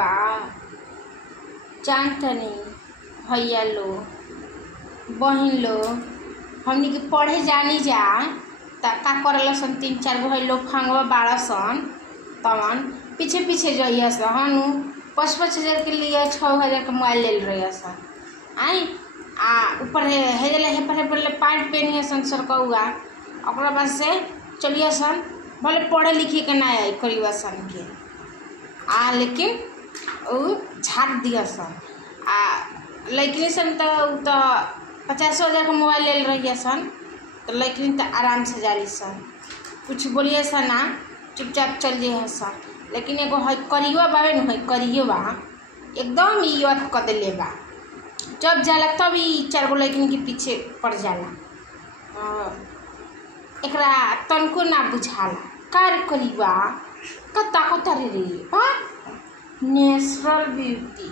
बा जानतनी भैया लो बहन लो हमनी के पढ़े जानी जा त का करल सन 3-4 गो लोग फंगवा बाड़ा सन तवन पीछे पीछे जइया सन हनु 5-5 हजार के लिए 6 हजार के मोबाइल ले रही सन आई आ ऊपर हेजले हे पैंट पहनिए सन सरकौआ ओकरा बाद से चलिए सन भले पढ़े लिखे के ना आई करीबा सन के आ लेकिन उ झाड़ दिया सन आ लेकिन सन तो 50 हजार का मोबाइल ले रही सन तो लेकिन तो आराम से जाली सन कुछ बोलिए सन ना चुपचाप चल जाइए सन लेकिन एगो है करियो बाबे न है करियो बा एकदम युवत कर दिले बा जब जाला तब ही 4 गो लेकिन के पीछे पड़ जाला एकरा तनको ना बुझाला कार करीबा कता रे बा नेचुरल ब्यूटी